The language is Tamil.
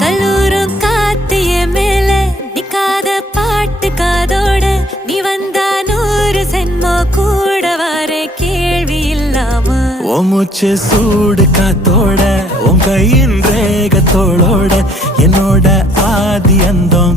கல்லூரும் காத்திய மேல நிக்காத பாட்டு காதோட நீ வந்தா 100 சென்மோ கூட வர கேள்வி இல்லாம மூச்சு சூடு காத்தோட உன் கையின் ரேகத்தோளோட என்னோட ஆதி அந்தம்